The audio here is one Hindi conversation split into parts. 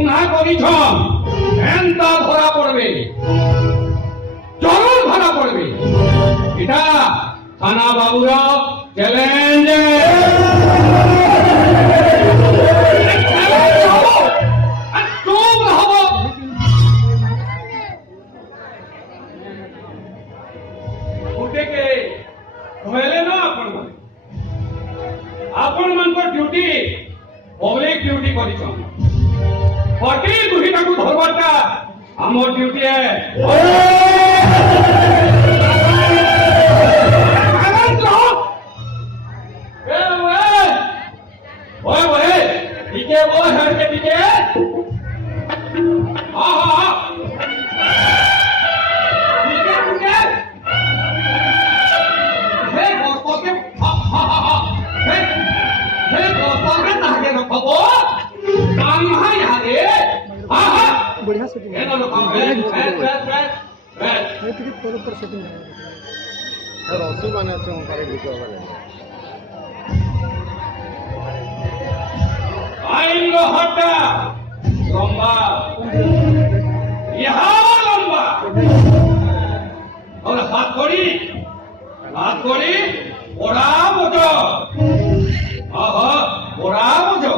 পুনা করিছ এন্তা ধরা পড়বে চরম ধরা পড়বে এটা থানা বাবুরা challenge duty public duty hotel दुहीटा को धरबाटा आमर ड्यूटी है बढ़िया सेटिंग है टिकट पर ऊपर सेटिंग है और असु माने আছে ওখানে ঢুকে হবে आइलो हटा लंबा यहाँ लंबा और हाथ कोड़ी ओड़ा बोझो आहा ओड़ा बोझो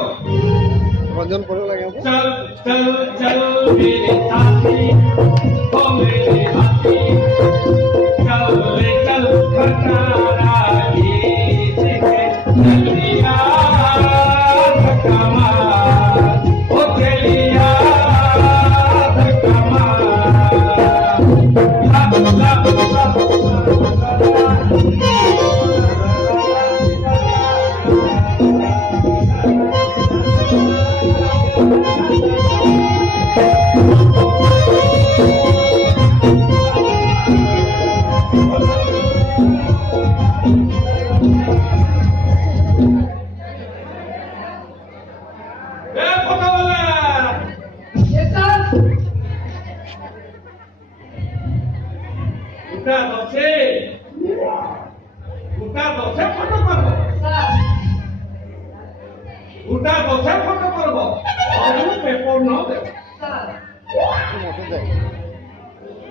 रंजन पड़े लगे चल चल चल मेरे साथी ओ मेरे हाथी चल ले चल खटारा गीत के चलिया धक्का ओ चलिया धक्का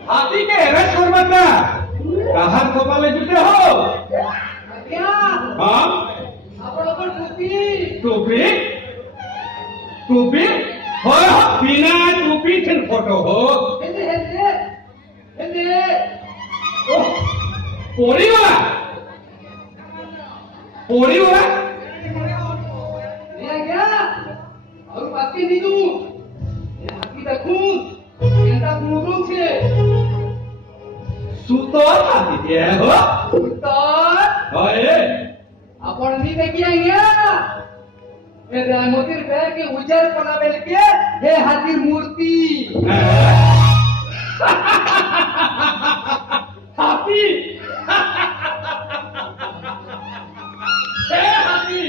हाथी के हेरस करबा कहा कपाले जुटे हो क्या हाँ अपन टोपी टोपी टोपी हो बिना टोपी थिन फोटो हो हेंदे ओ पोड़ी वाला ये क्या और बाकी नहीं तू ये हाथी देखूं এটা মুরুং ছে सुतोर हाथी के हो উত্তর अरे अपन नहीं देखिए क्या ये रामोतीर पैर के उजर पड़ा बेल के ये हाथी मूर्ति हाथी हाथी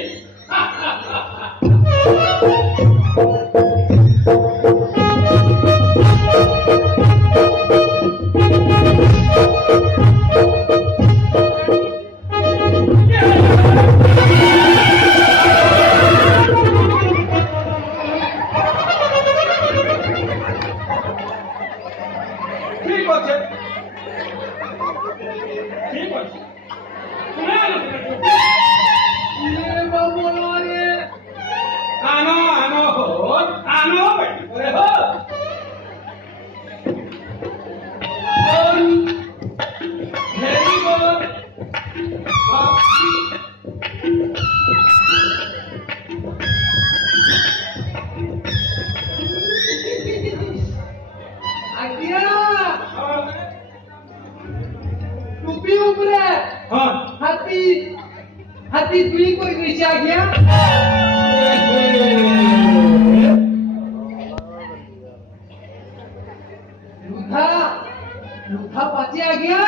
टोपी ऊपर हाँ हाथी हाथी दुई को नीचे आ गया लूथा लूथा पाचे आ गया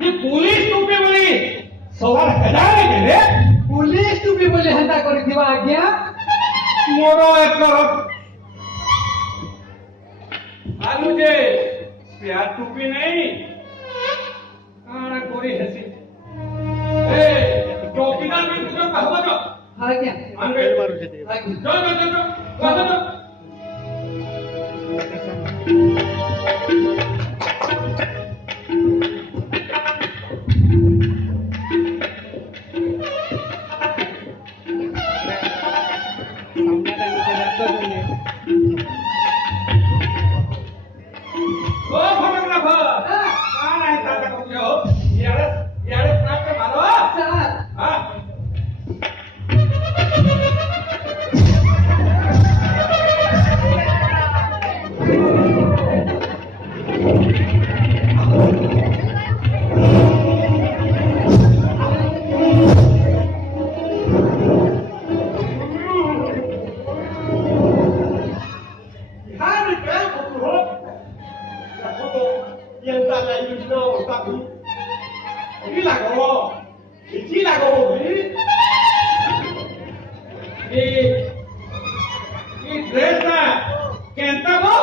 ये पुलिस टोपी बोली सवाल हजार है रे पुलिस टोपी बोले हंता कर दिवा आ गया मोरो एक आलू जे प्यार टोपी नहीं काना कोरी हसी ए टोपी ना मैं तुझे कहबो जो ଆଜ୍ଞା ଆନବେ ମାରୁଛି ଟିକେ। ଆଜ୍ଞା ଚଲ ओ फोटोग्राफर कौन है ताता को जो यार स्नैप पे मारो ସାର୍ हां हां क्या फोटो हो photo yang tanda itu juga tapi ini lah kau ini lah kau ini dress ना केंता को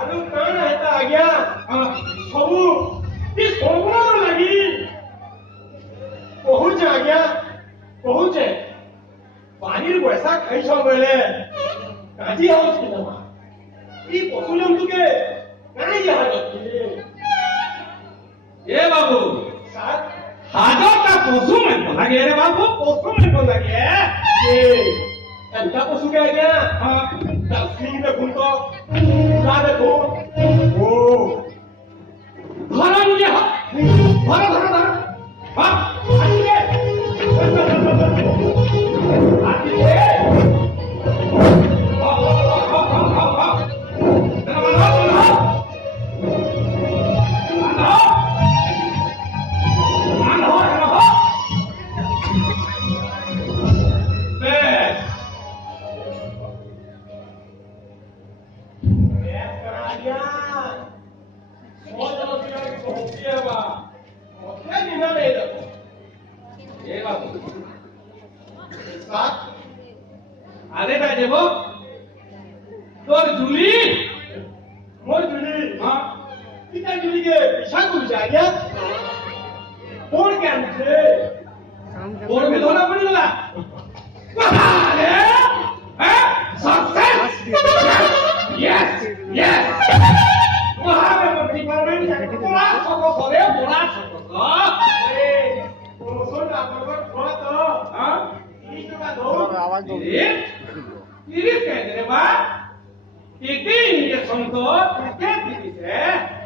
अरे कौन है ता आ गया सबू इस सोमना लगी पहुंच आ गया पहुंचे पानी वैसा खाई छो बोले काजी हाउस की ना ये पसुलम तुके नहीं यहाँ जाती ये बाबू साथ हाजो का पशु में बोला गया रे बाबू पशु में बोला गया ये क्या पशु क्या गया हाँ सिंह में घूमतो उड़ा देखो ओ भरा मुझे भरा भरा भरा हाँ आती है आती है আরে ভাই দেব তোর জুলি মোর জুলি হ্যাঁ কিটা জুলি के पीछा को जा गया कौन क्या मुझे और में धोना पड़ी वाला अरे हैं सक्सेस यस यस वहां पे डिपार्टमेंट जाके बोला सबको करे बोला सबको ए सुन ना पर थोड़ा तो हां इसको का दो आवाज दो ini kayak gini pak ini ya contoh ini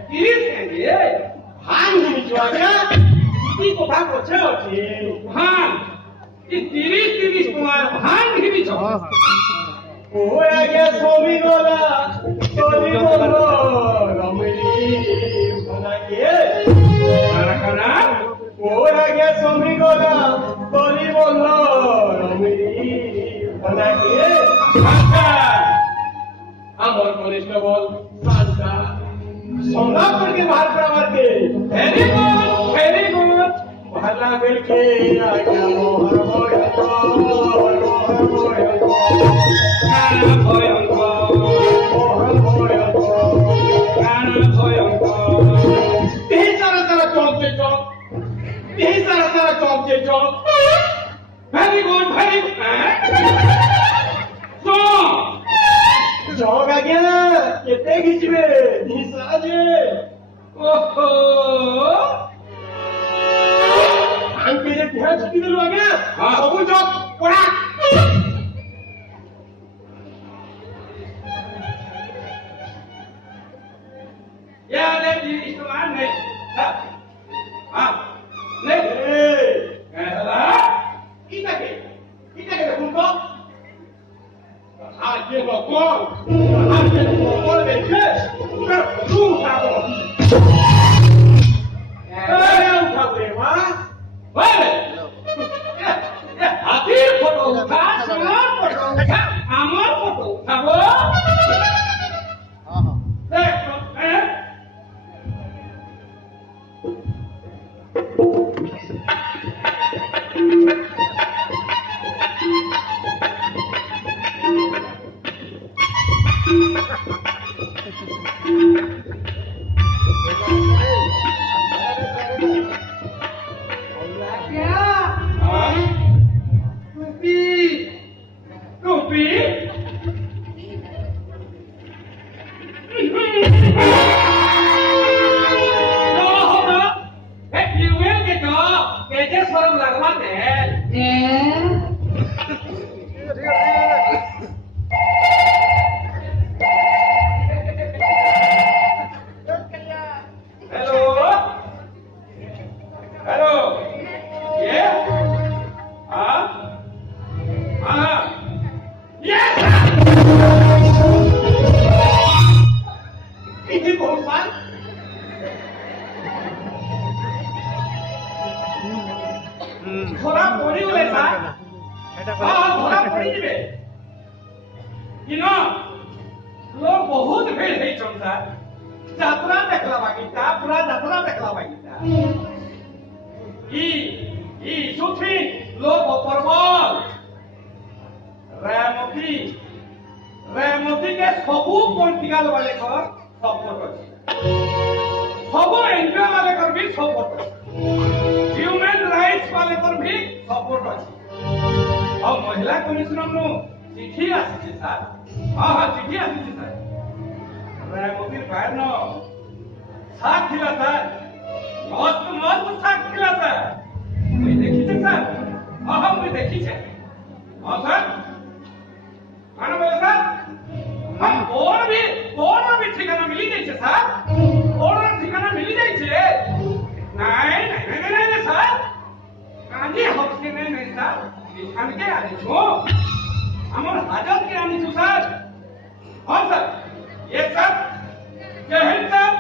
ini kayak hang ini jualnya ini kok tak bocor sih hang ini tiris tuan hang ini jual oh ya ya sobi bola ramai mana ye anak-anak oh ya ya sobi bola ramai mana ye আমার কনস্টেবল সান্তা সংলাপ করকে বাহার করাবার কে ভেরি গুড ভালা বেলকে আজ্ঞা মোহর ভয়ঙ্কর মোহর ভয়ঙ্কর এই সারা সারা চলছে চল ভেরি গুড जॉब आ गया कितने खींचवे निसाजे ओहो आंके जे ध्यान छुट्टी दिलो आ गया सब जॉब पड़ा या ने इस्तेमाल नहीं हां नहीं ऐसा इतना के तुमको Aqui no colo, aqui no colo, aqui foto utar, amor foto utar, পড়ি গলে স্যার ধরা পড়ি যাবে কিন লোক বহুত ভিড় হইছন স্যার যাত্রা দেখলা বাকিটা পুরা যাত্রা দেখলা বাকিটা ই সুথি লোক পরবল রেমতি के सबू पॉलिटिकल वाले कर सपोर्ट अछि सबू एनजीओ वाले कर भी सपोर्ट अछि ह्यूमन राइट्स वाले कर भी सपोर्ट अछि और महिला कमिश्नर नु चिट्ठी आसी सर हां चिट्ठी आसी सर रेमति बाहर न साथ थिला सर मस्त साथ थिला सर मुई देखि सर हां मुई देखि हां सर आना बोले सर हम और भी ठिकाना मिली जाए सर और ठिकाना मिली जाए नहीं सर काजी हाउस के नहीं सर दिखान के आने छो हमर हाजत के आने छो सर हाँ सर ये सर जय हिंद सर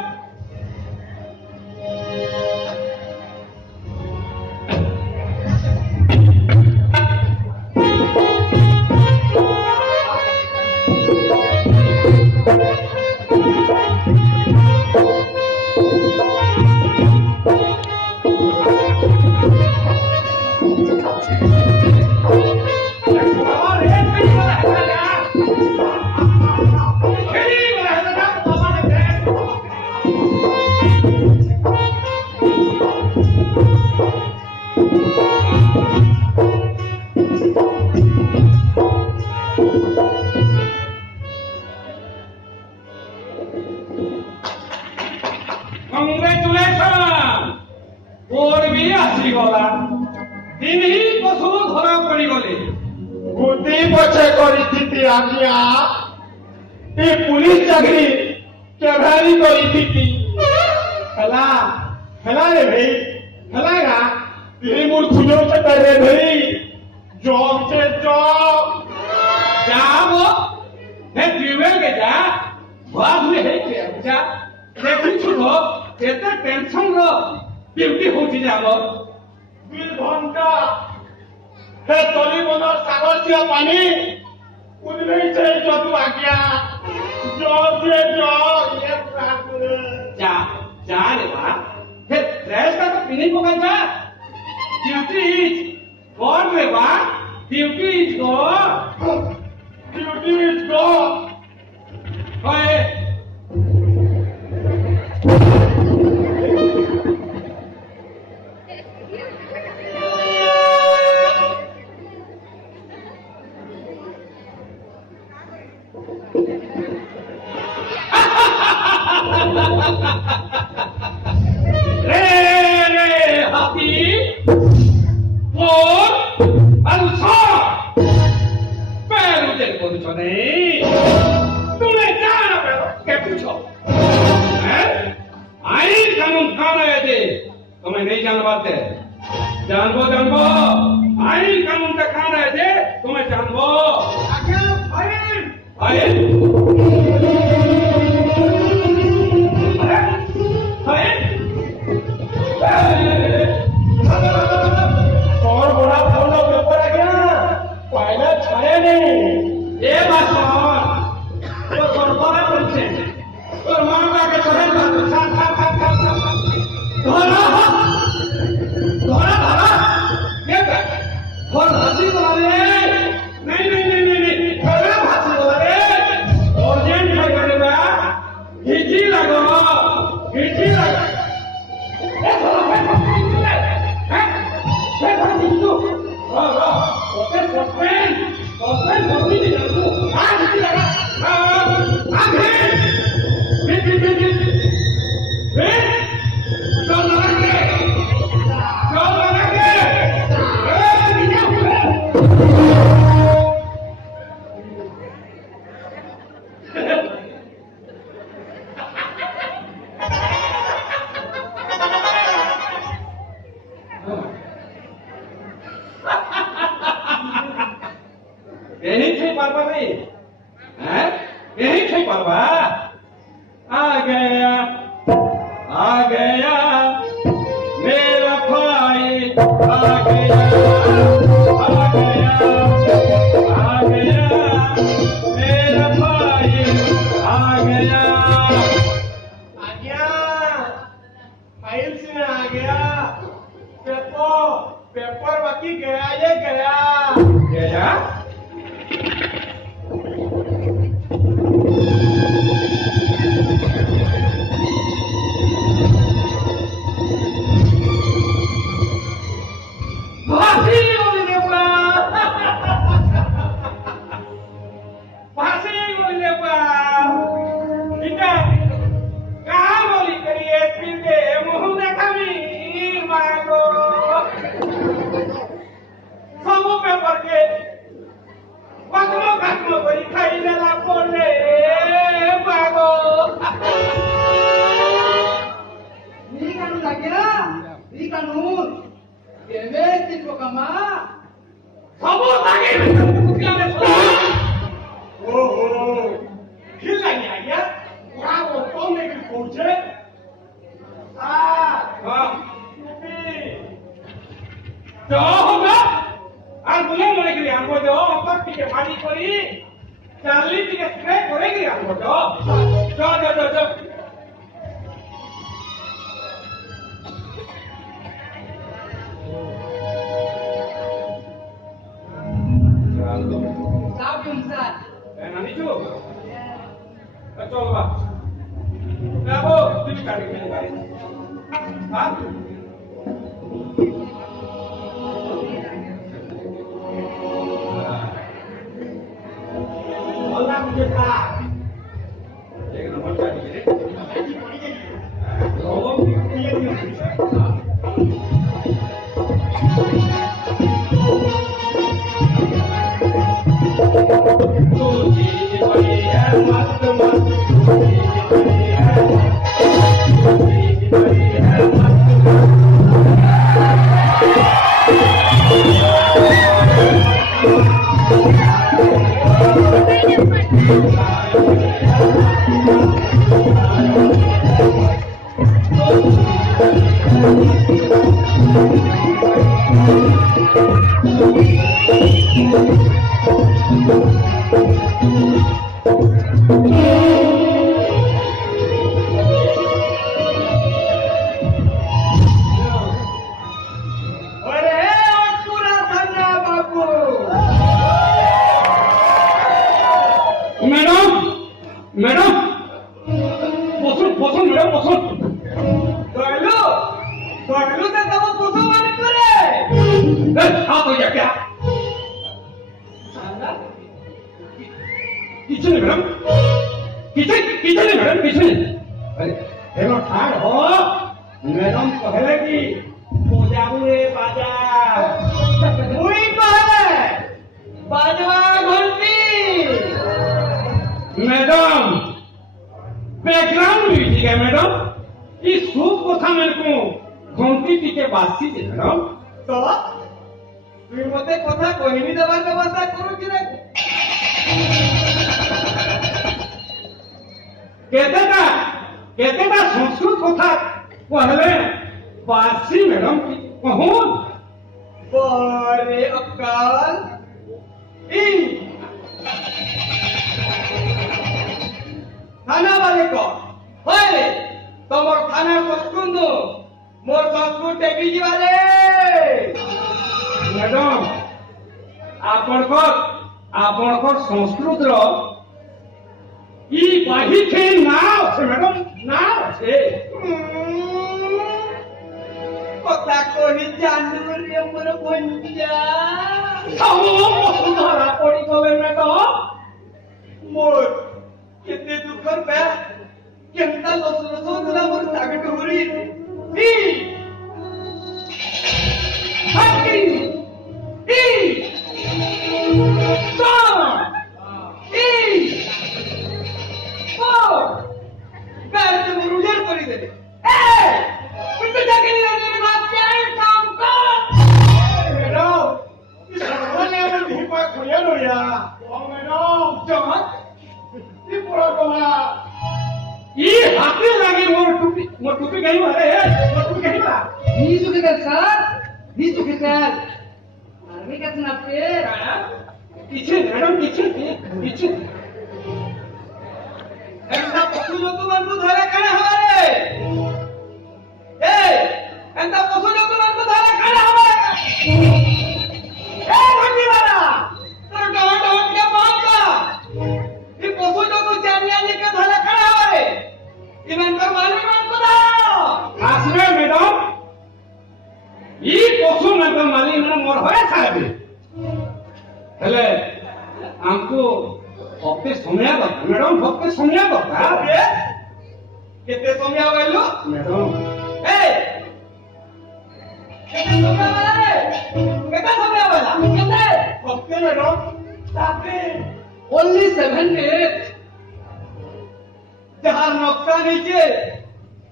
पुलिस चाकरी केभारी करी थी हला रे भाई हलागा तेरी मोर खुजो से करे भाई जॉब से जॉब जाओ हे ट्रिवेल के जा बात में है के जा देखि छुरो एते टेंशन रो ड्यूटी होची जाबो 2 घंटा हे तली बनो सागर से पानी उदले से जतु आज्ञा जॉब से जॉब ये बात जा रे बा हे ड्रेस का तो पिनी पका जा ड्यूटी इज गॉड रे बा ड्यूटी इज गॉड ओए तुम्हें नहीं जानवाते जानबो आईन कानून का खाना है जे तुम्हें जानबो और बड़ा फोन पेपर आ गया पहले छाया नहीं ये बात और बड़ा परिचय और मामा के चढ़े धोरा और हाथी वाले नहीं थोड़ा हाथी वाले और जेन क्या करेगा हिची लगो ए थोड़ा ओके सस्पेंड बोली नहीं जानू आज हिची लगा आगे यही थे पारवा आ गया मेरा भाई आ गया जा फांसी बोली देवा फांसी बोली देवा इतना कहाँ बोली करिए फिर दे मुँह देखा भी मांगो सबों पे पड़ के वक्रों घाटों पर खाई देला पड़े मांगो Ini kan lagi ya, ini kan Demes itu kama. सबों लगे कुतिया में ओहो हिल नहीं आया वहाँ वो कौन है कि पहुँचे हाँ तो होगा आज बोले बोले कि हमको जो अपन पीछे मारी कोई चार्ली पीछे स्प्रे करेगी हमको जो Sabi Ustaz. nanti tu betul pak kenapa tu dikali Hah? Orang kita. Jadi nomor tadi ni. Oh, dia dia. Madam बसुन मैडम बसुन कहलू से तब बसो माने करे हां तो क्या kitchen madam kitchen madam kitchen अरे हेलो ठाड़ हो मैडम कहले कि बजाऊ रे बाजा मुई कहले बाजवा घंटी मैडम बैकग्राउंड म्यूजिक है मैडम इस खूब कथा मेरे को घंटी टिके बासी थी मैडम तो तुम मते कथा कहनी देवार व्यवस्था करो कि रे केतेटा संस्कृत कथा कहले बासी मैडम कहून बरे अक्कल ई थाना वाले को होय तमर थाना पस्कुंदो मोर संस्कृत टेकी वाले मैडम आपनकर संस्कृत रो ई बाही के नाव छे मैडम नाव छे कथा कोनी जानू रे मोर बंजा सब धरा पड़ी गले मैडम मोर कितने दुखर पे केंता लसो तुला मोर सागट होरी ई हकी ई सा ई ओ पैर से मुरुजर करी दे ए पिट जाके नहीं रहने बात प्यारे काम कर मैडम इस वाले में भी कोई खोया लो यार ओ मैडम जहां पूरा कमा ये हाथे लगे मोर टोपी गई मारे है मोर टोपी गई ला Nisu kita आर्मी का सुना पे पीछे मैडम पीछे ऐसा पशु जो तुम अनबुद्ध धरे करे हमारे ऐसा पशु जो तुम अनबुद्ध धरे करे हमारे घंटी वाला हेले हमको हफ्ते समय दरकार मैडम हफ्ते समय दरकार केते समय आवेलो मैडम ए केते समय आवेला केते समय आवेला केते हफ्ते मैडम ताके only 7 days. जहां नक्शा नीचे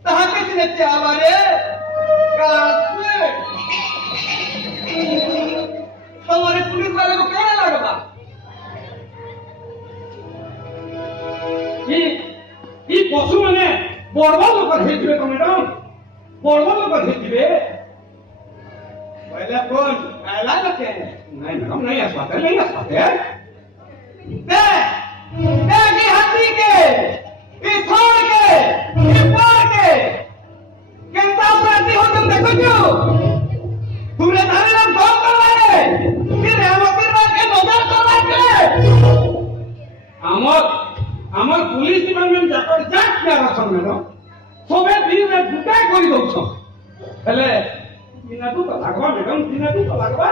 तहां किसी ने चावारे कासे तुम्हारे पुलिस वाले को क्या लगवा ई पशु माने बड़बड़ लोक हेतिबे तो मैडम बड़बड़ लोक हेतिबे पहले कौन आला ना क्या नहीं मैडम नहीं आसपाते दे की हाथी के इस थोड़ के इस पार के कैसा प्रति हो तुम देखो क्यों तुमने सारे लोग कौन करवाए फिर हेमोतिर के नजर करवाए আমার পুলিশ ডিপার্টমেন্ট যাক কিয়া রাখছন ম্যাডাম সবে দিনে গুটাই করি দউছন হেলে দিনাটু তো লাগবা ম্যাডাম দিনাটু তো লাগবা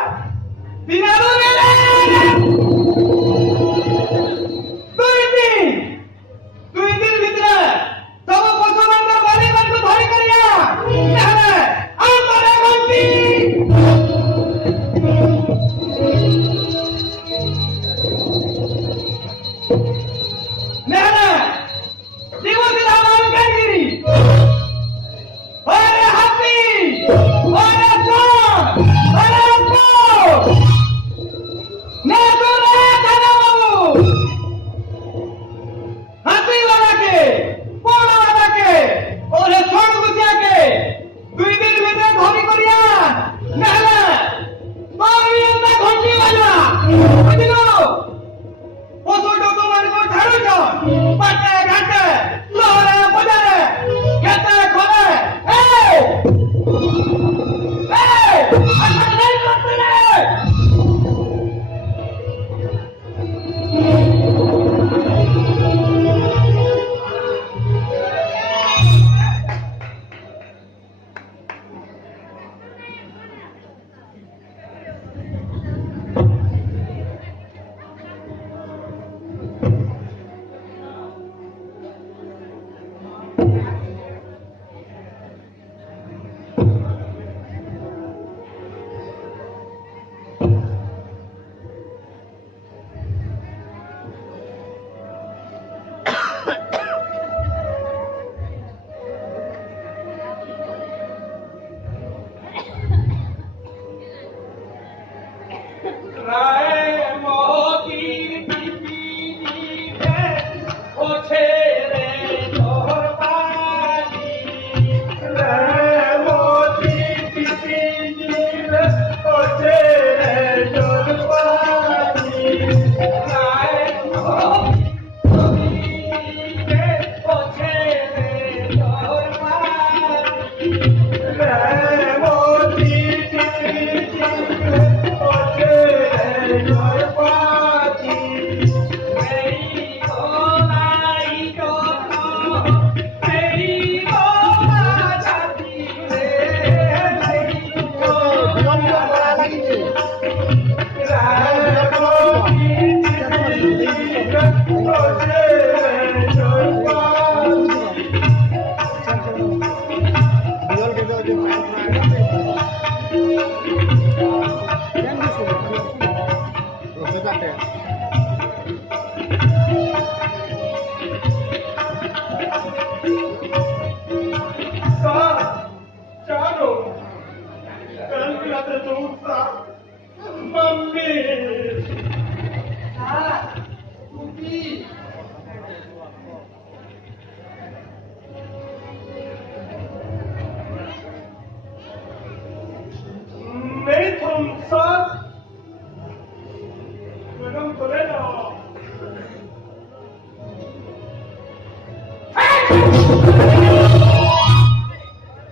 দিনারু গেলে দুই দিন ভিতরে সব পশুমানকে বাড়ি বাড়ি ধরি করিয়া তাহলে আমারে গন্তি নেহনা জীবন দিলাম কাগিরি ওরে হাতি ওরে চোর ওরে চোর নে তোরে খানা বাবু हाथी वाला के पोड़ा वाला के और ये छोड़ गुजिया के दुई दिन भीतर धोनी करिया नहला बावी अंदर घंटी वाला बुझलो पशु टोको मार को झाड़ू छो पाटे घाटे लोरे बजारे खेते खोले अच्छा नहीं करते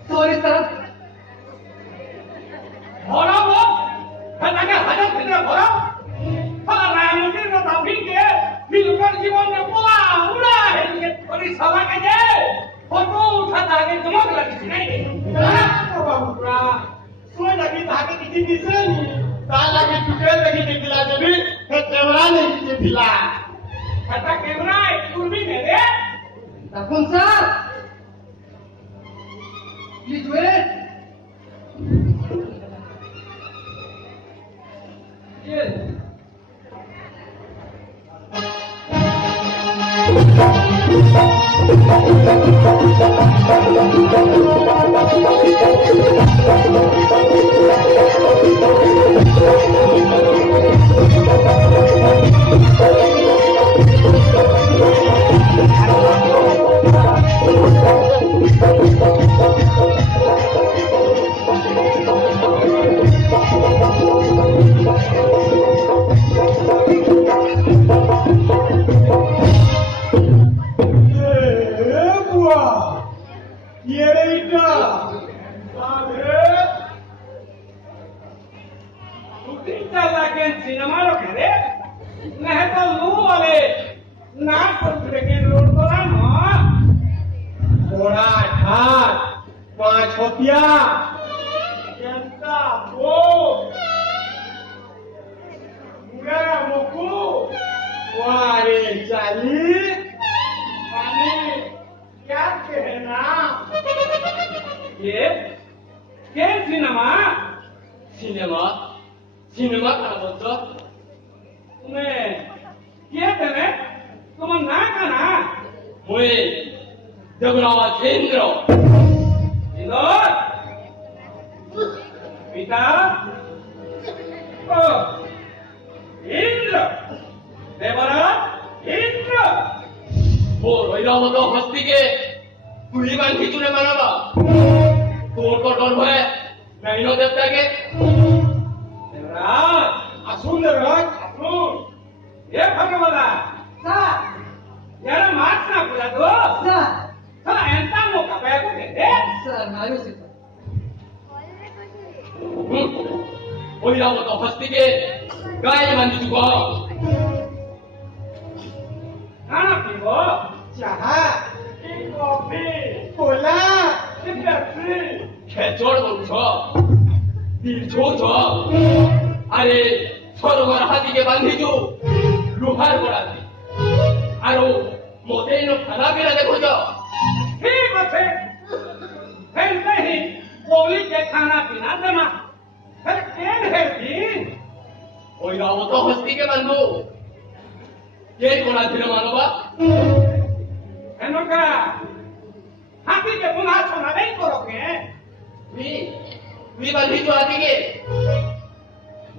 Sorry, sir. ভরাবো তাকে হাজার থেকে ভরা সারা রামমন্দির না দাবিকে বিলকার জীবনে পোলা উড়া হেলিয়ে করি সবাইকে যে ফটো উঠাতে আগে জমক লাগিছে নাই বাবুরা সোয় লাগি তাকে কিছু দিছেন তা লাগি টুকে লাগি দেখিলা যাবি ढिला आता कैमरा एक दूरबीन है रे Takun sir. Please wait. Yes. ये रे इटा अरे शूटिंग चल रहा है सिनेमा रो करे नहीं तो लू वाले नाच पर के रोड को ना घोड़ा घाट पांच होतिया जनता वो मुरा मुकु वारे चाली पानी क्या कहना ये सिनेमा सिनेमा सिनेमा का बोलतो तुम्हें क्या करे तुम ना कहना मुए जगरावा केंद्र इंदौर पिता ओ इंद्र देवरा इंद्र वो रैरामतो हस्ती के तुली बांधी तूने मानावा तोर को डर भय नहीं नो देवता के देवराज असूल राज असूल ये भगवाना Sir. यार मार्क्स ना पूरा दो Sir. साला ऐसा मौका पे को दे दे Sir, Mario sir. रैरामतो हस्ती के गाय बांधी तू को खाना पीबो चाहा टी कॉफी कोला पेप्सी खेचोड़ बोलछो तीर छोछो अरे सरोवर हाथी के बांधी तू लुहार पड़ाती आरो मोते नो खाना पीना देखो जो ठीक है फिर नहीं बोली के खाना पीना देना फिर केन है दिन रैरामतो हस्ती के बंधु ये कोना धीरे मानोबा एनोका हाथी के पुना सोना नहीं करोगे वी बांधी तो हाथी के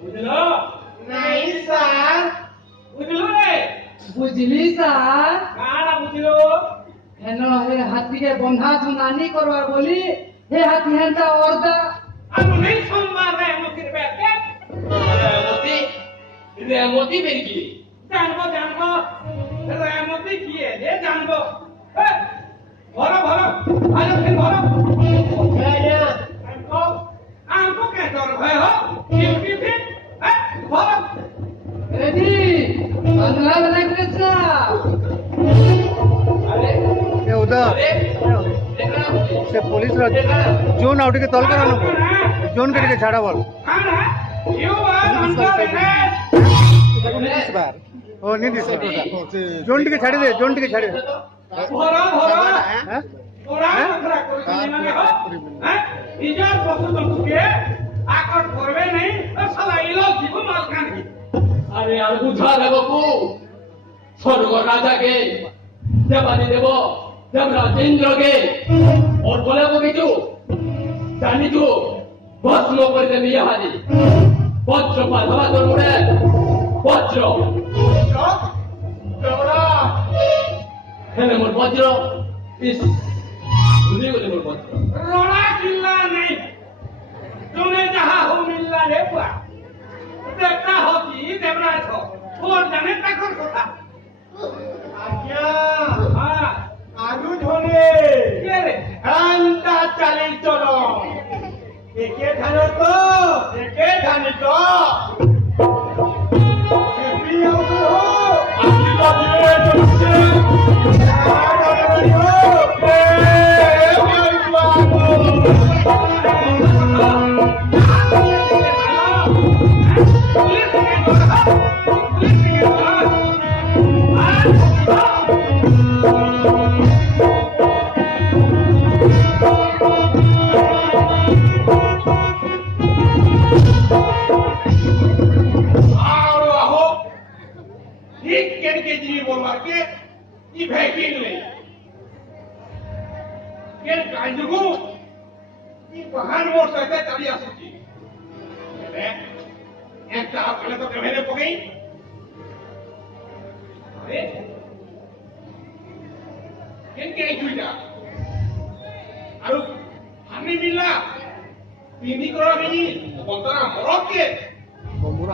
बुझलो नहीं सर बुझलो रे बुझली sir. काना बुझलो हेनो हे हाथी के बंधा जुनानी करवार बोली हे हाथी हेंता औरदा अनु नहीं सोमवार रे मुतिर बैठे मोती मेरी की जानबो रेमती की है ये जानबो भरो आजा फिर भरो हमको क्या डर भय हो ड्यूटी फिर भरो रेडी बंगला बना कृष्णा अरे ये उधर अरे देखना से पुलिस जोन आउट के तौल करा ना जोन करके छाड़ा बोल खाना यू आर अंडर अरेस्ट ओ नहीं दिस जोन के छाड़ी दे जोन के छाड़ी दे भरो हैं ओरा नखरा कोई माने हो हैं इजार पशु जंतु के आकट करबे नहीं तो साला इलो जीव माल खान की अरे यार बुझा रे बापू स्वर्ग राजा के देवानी देव देवराज इंद्र के और बोले वो तू जानी तू भस्म कर दे मिया हादी वज्र पाधवा तो मुड़े वज्र हेले मोर वज्र इस भूली गले मोर वज्र रोड़ा किल्ला नहीं तुम्हें जहाँ हो मिलना ले हुआ देखता हो कि देवराज हो और जाने तक होता आज्ञा हाँ आलू झोले ये रे अंता चले चलो एके ठाने तो प्रिय हो आगे ठीक के जी बोलवा के ये भैकिन ले के काजगु ये बहान मोर सहित चली आसुची एक आपने तो कमेरे पकई अरे के जुइला आरो हानि मिला पिंदी करो नहीं बंतरा मरक के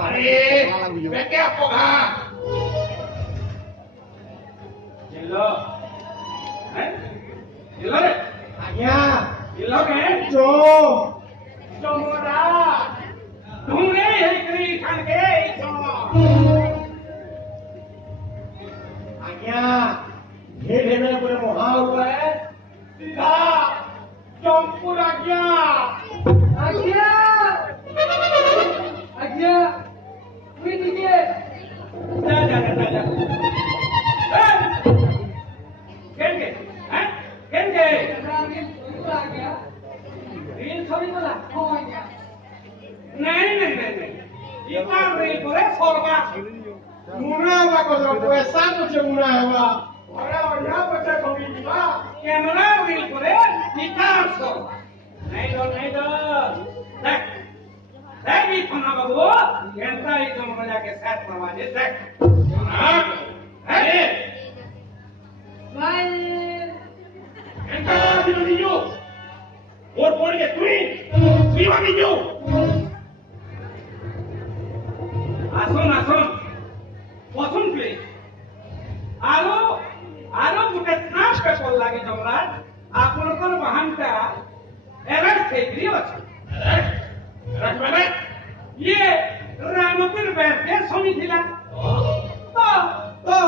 अरे बेके आपगा जिल्लो हैं जिल्लो रे आज्ञा जिल्लो के जो मोरा ढूंढे है करी खान के जो आज्ञा घेरे में पूरे मोहा हुआ है सीधा चंपुर आज्ञा आज्ञा आज्ञा कोई दीजिए जा केन के आज्ञा रील थोड़ी बोला हो आज्ञा नहीं ये काम रील करे छोड़गा मुना बा को जो पैसा मुझे मुना है बा और यहाँ बच्चा कभी जीवा कैमरा रील करे निकाल सो नहीं दो देख ये खाना बाबू कैसा ही तुम मजा के साथ नवाजे देख हाँ अरे स्माइल कैसा दिनो दियो और बोल के तुई जीवा दियो आसन पसंद प्लीज आलो मुझे स्नाप पे कॉल लागे जमराज आपनकर वाहनटा एरेस्ट हेग्री अछि एरेस्ट माने ये रामपुर बैठ के सुनी थिला तो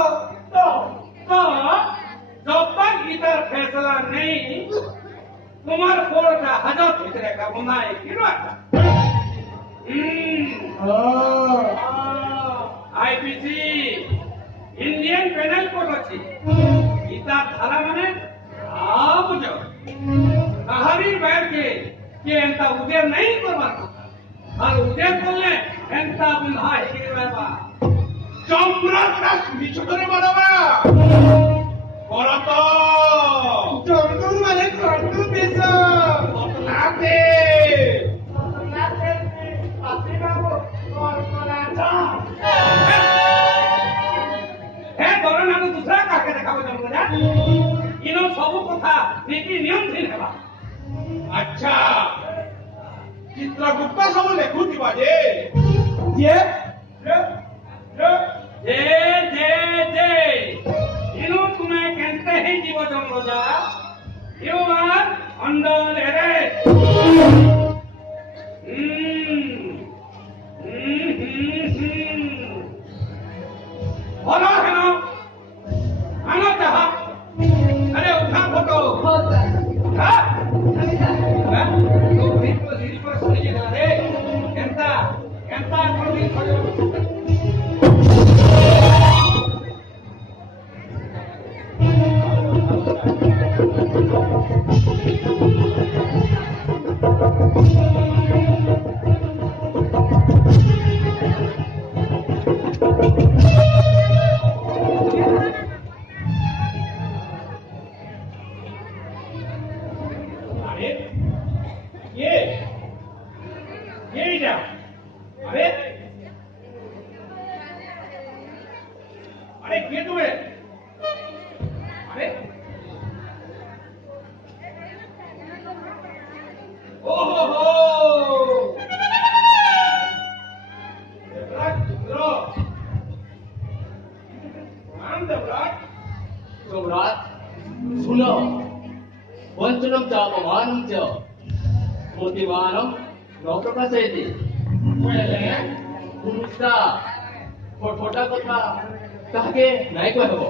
जब तक इधर फैसला नहीं तुम्हार कोर्ट का हजत भीतर का बनाए किरवाता आईपीसी इंडियन पेनल कोड अछि इता धारा माने आप जो कहानी बैठ के एंता उदय नहीं करवा और उदय करले एंता बुंधा हिरे बाबा चौमरा का सुनी छोटरे बाबा करतो चौमरा माने करतो बेसा लाते आसी बाबू और कोराचा है दोनों नाम दूसरा काके देखाबो जमरा इनो सब कथा नीति नियम थी हेबा अच्छा चित्रगुप्त सब लेखुथिबा जे इनो तुम्हें कहते ही जीव जमरा यू आर अंडर अरेस्ट बोलो है ना आना चाहा अरे उठा फोटो होता उठा तो रील पर सुनिए ना रे केंता कोई खड़े ये क्या अरे ये तुम्हें अरे ओहो सम्राट सुनो वंचनम च अपमानम च मोतिवानम न प्रकाशयति पुरुषा छोटा कथा काहे नहीं कहबो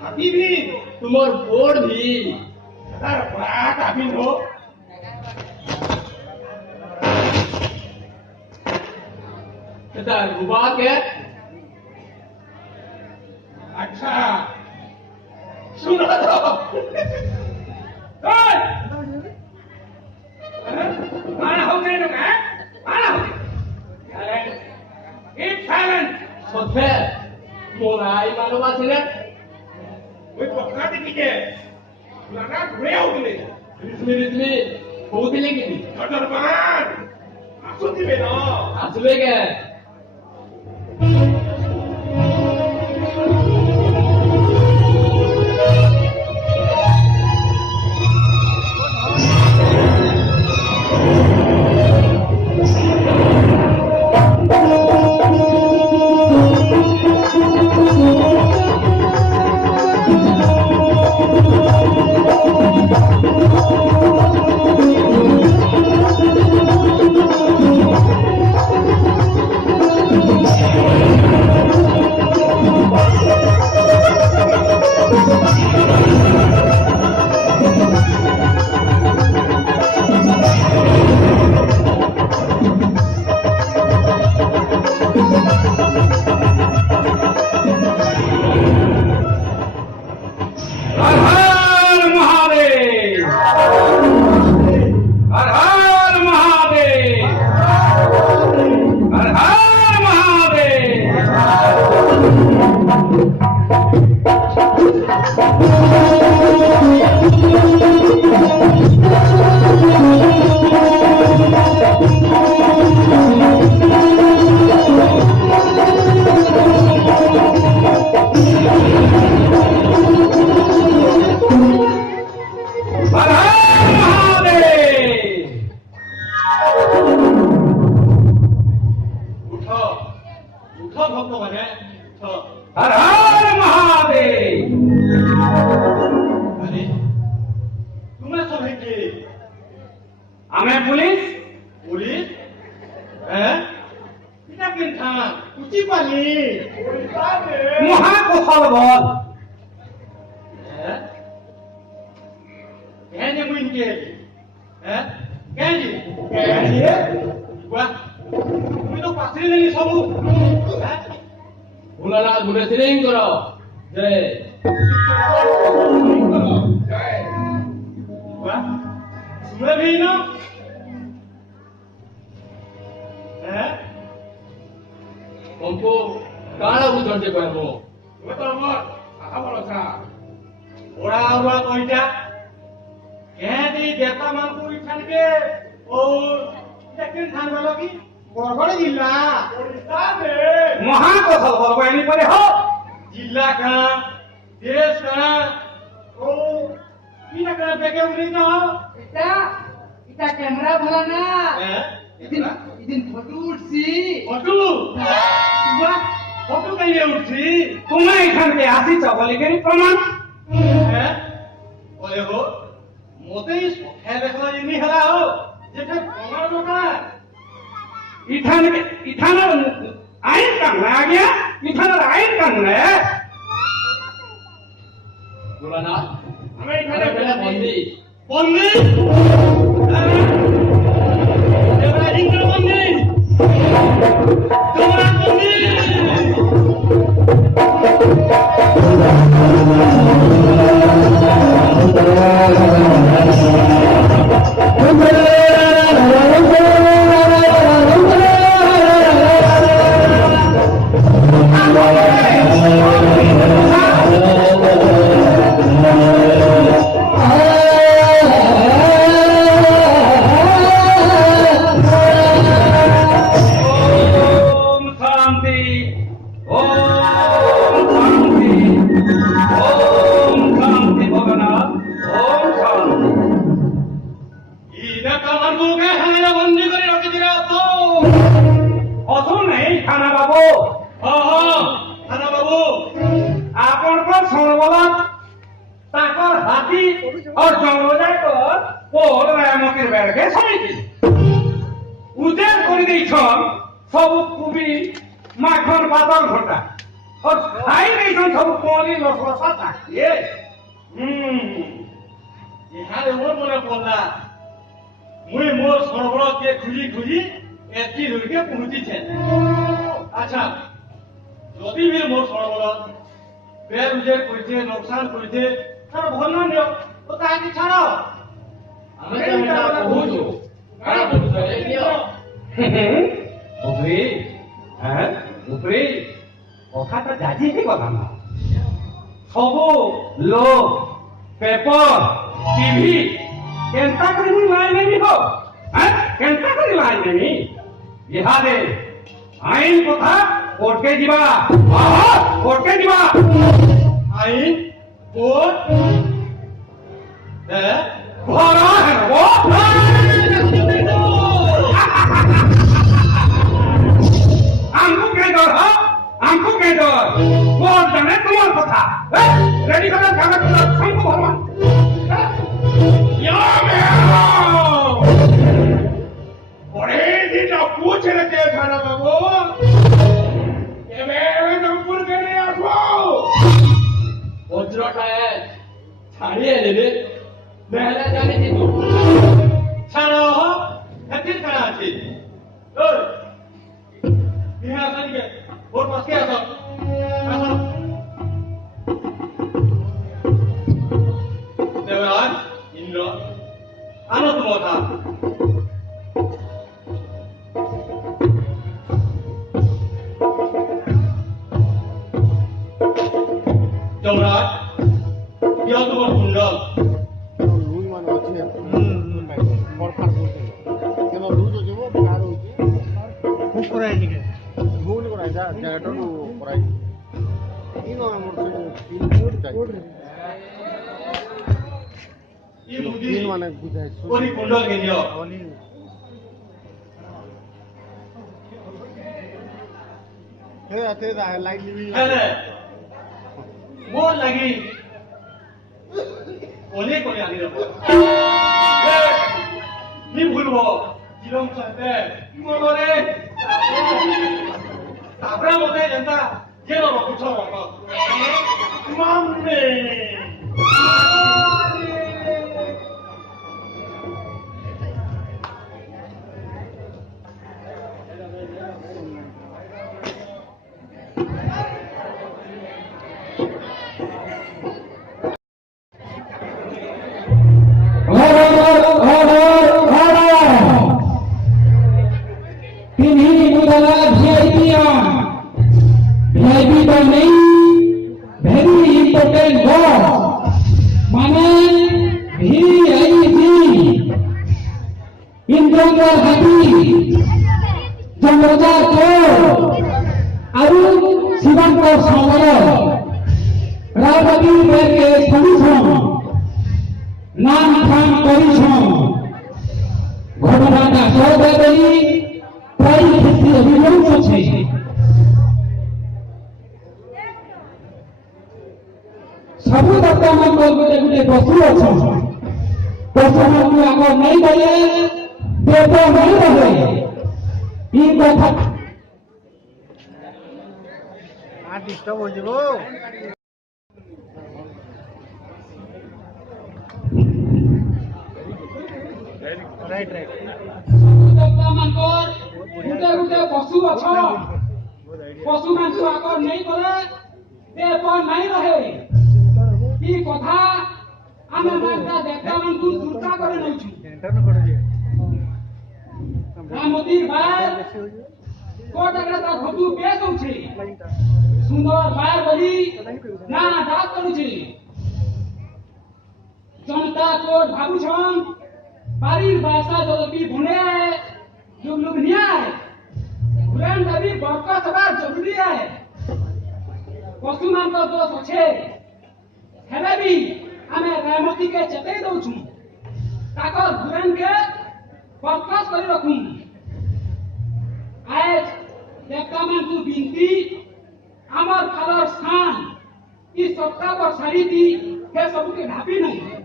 हाथी भी तुमर बोर्ड भी अरे बड़ा काफी हो तथा रुबा के अच्छा सुनो तो माना हो गए लोग हैं माना हो गए साइलेंट सोथे mulai malu masih ওই পক্ষাতে কিকে লানা ঘুরে আউতলে Resmi কৌতিলে গিনি দরবার আসো দিবে না আসলে কে আমি পুলিশ পুলিশ হ্যাঁ এটা কেন থানা কুচি পালি মহা কোথাল বল হ্যাঁ কেন মুইন কে হ্যাঁ কেন কেন বাহ তুমি তো পাছরি নেই সবু হ্যাঁ বুলানা গুলে সিলিং করো যে বাহ শুনে ভি না হ্যাঁ हमको काला बुझन दे पाबो ও তো আমার কথা বলো কা ওরা ওরা কইটা কেদি দেতা মান কই থানকে ও দেখেন থান বলো কি বরগড় জিল্লা ওড়িশা মে মহা কোথাল বল কইনি পরে हो जिला का देश का ओ किना का बेके उनी ना এটা এটা ক্যামেরা ভালো না हैं ইদিন ইদিন ফটো উঠছি फोटो वाह फोटो कहीं उठी तुम्हें एखान के आसी चबली के प्रमाण हैं ओए हो मोते इस है देखला इनी हला हो जेठे प्रमाण होता इथान आइन करना आ गया इथान आइन करना है बुलाना हमें इखाने पहले बंदी बंदी देवरा इंद्र बंदी देवरा बंदी ओम शांति भगवान ओम शांति इना कमर मुके है बंदी करी रख दिया तो असो नहीं खाना बाबू हां हां थाना बाबू आपन पर सोनबला ताकर हाथी और जंगल जाकर पोल रामकीर बेड़के समिति उद्यान করে দিছন সব কুবি মাখন বাদল ঘটা और খাই দিছন সব কোলি লসলসা তাকিয়ে ইহারে মোর মনে পড়লা মুই মোর সরবরাহকে খুঁজি খুঁজি এতি দূরকে পৌঁছিছে আচ্ছা যদি বি মোর সরবরাহ বের উজের কইছে নোকসান কইছে তার ভন্ন নিও তো তাকে ছাড়াও আমি তো এটা বুঝু কারা বুঝু এই নিও উপরে হ্যাঁ উপরে কথাটা যাজিছি কথা না সবু লোক পেপর টিভি কেনতা করে মুই লাই নেমি হো হ্যাঁ কেনতা করে লাই নেমি ইহাদে আইন কথা কোর্টকে ଯିବା কোর্টকে ଯିବା আইন কোর্ট ঘর হেব আমকো কে ডর কোর্ট জানে তোমার কথা রেডি করে কাগজ সংকো ভগবান পরে দিটা পুছে রেখে খানা বাবু এবে নমপুর করে আসো বজ্রটা ছাড়িয়ে দেবে মেলা জানি কিন্তু ছাড়ো হাতির খানা আছে ওই বিহার সাদিকে ওর পাশে আসো আসো দেবরাজ ইন্দ্র আনো তোমার যমরাজ ইয়া তোমার কুণ্ডল লুই মানে আছে পরপার বলতে কেন লুই তো যাব কার হইছে খুব করাই দিকে ভুল করাই যা জায়গাটা করাই ইনো আমার তিন ফুট চাই ই বুদ্ধি তিন মানে বুঝাই ওরি কুণ্ডল গেনিও অলি হে আতে লাইট নিবি হ্যাঁ মোর লাগি অনেক করে আনি দেব নি ভুলব জিরম সাথে মরে তারপরে মতে যেটা যে লোক পুছো মামনে নাম ঠাম করিছ ঘটনাটা সহজে বলি প্রায় ক্ষেত্রে অভিযোগ আছে ସବୁ ବର୍ତ୍ତମାନ ଗୋଟେ ଗୋଟେ ପଶୁ ଅଛନ୍ ପଶୁମାନଙ୍କୁ ଆଗ ନେଇ ଗଲେ ଦେବ ନେଇ ରହେ ଇ କଥା আর ডিস্টার্ব হয়ে যাব রাইট রাইট ବର୍ତ୍ତମାନଙ୍କର ଗୋଟେ ଗୋଟେ ପଶୁ ଅଛ ପଶୁମାନଙ୍କୁ ଆଗ ନେଇ ଗଲେ ଦେବ ନେଇ ରହେ ଇ କଥା ଆମେ ମାତା ଦେବତାମାନଙ୍କୁ ଚିନ୍ତା କରି ନେଉଛୁ ରାମଦୀର ବାୟ କୋଟାଗରା ତା ଘଟୁ ବେଶ ହଉଛି ସୁନ୍ଦର ବାୟ ବୋଲି ନା ଡାକ କରୁଛି जनता कोट भाबुछन पारिर भाषा जदपि भुने आए जो लोग नहीं आए बुरान दबी बड़का सभा जरूरी है पशु मान को दोष अच्छे हेले भी हमें रामती के चेते दउछु ताकर बुरान के बरकस कर रखूं आज देवता मान तू बिनती अमर फलर स्थान इस सप्ताह पर सारी थी के सब के ढापी नहीं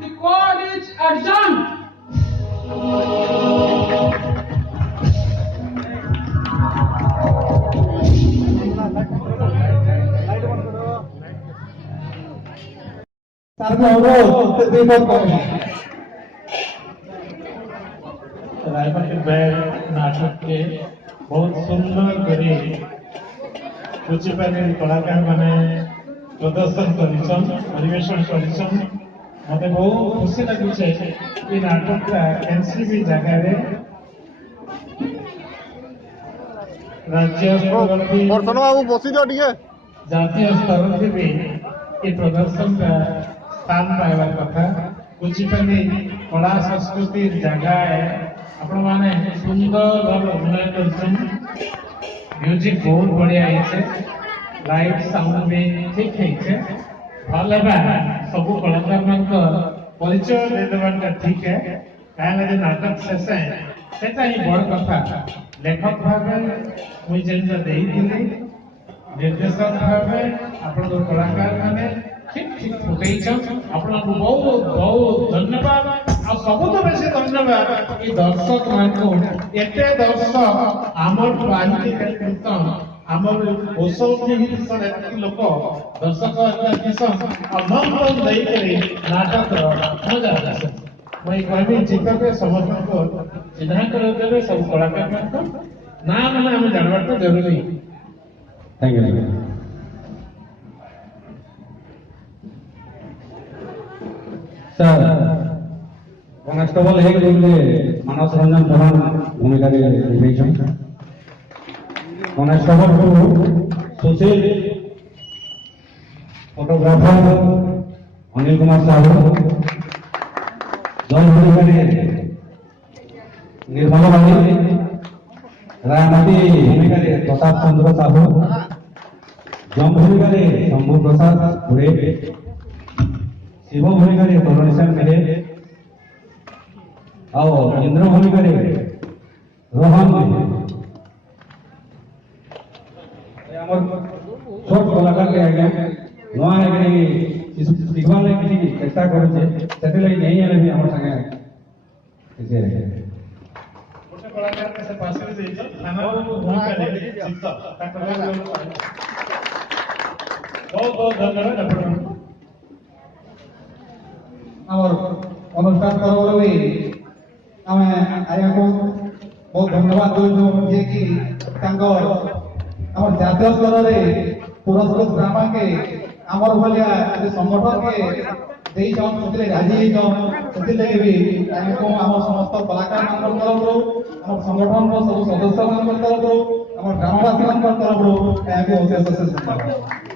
The court is adjourned. रायपाटी बैग नाटक के बहुत सुंदर करी कुचिपानी कलाकार माने प्रदर्शन करिछन परिवेशन करिछन मते बहुत खुशी लगुछे ई नाटक एनसीबी जगह रे राज्य स्तर ବର୍ତ୍ତମାନ ବାବୁ ବସିଯାଅ ଟିକେ जातीय स्तर से भी ये प्रदर्शन का स्थान पाइबा कथा कुचिपुड़ी कला संस्कृति जगह है आपण माने सुंदर भाव अभिनय करछन म्यूजिक बहुत बढ़िया है लाइट साउंड भी ठीक है भल है सब कलाकार मान परिचय दे देवाटा ठीक है काहे नाटक शेष है सेटा ही बड़ कथा लेखक भाव मुझे जेनटा देइथिली निर्देशक भावे आपण कलाकार माने ठीक ठीक फुटेइछन आपण को बहुत बहुत धन्यवाद आ सब तो बेसी धन्यवाद ई दर्शक मानको एते दर्शक हमर बाहिनी कीर्तन हमर ओसौती हिसन एति लोक दर्शक किसन आ मन दई करे नाटक मजा आसे मैं कहबी चित्त के समर्थन को सिद्धांत देवे सब कलाकार मानको ना माने हम जानवर तो जरूरी थैंक यू सर कनेस्टेबल एक बोलले मानस रंजन प्रधान भूमिका निभेछन कनेस्टेबल को सुशील फोटोग्राफर अनिल कुमार साहू जन भूमिका निर्मल बाली रामती भूमिका प्रताप चंद्र साहू जम भूमिका शंभु प्रसाद घुड़े शिव भूमिका तरुणीश्याम मेरे और इंद्र भूमिका रोहन छोट कलाकार के आगे नुआ है कि शिखवा लगे कि चेष्टा करूचे सेते लगे नहीं आले भी हमर संगे ऐसे छोटे कलाकार के से पास में देइछन थाना भूमिका दे चित्त बहुत बहुत धन्यवाद आपण और अनुष्ठान करब भी आम आया को बहुत धन्यवाद दूँ जे कि आम जातीय स्तर में पुरस्कृत ड्रामा के आमर भाया संगठन के राजी होती भी आम समस्त कलाकार मान तरफ आम संगठन सब सदस्य मान तरफ आम ग्रामवासी मान तरफ अशेष अशेष धन्यवाद।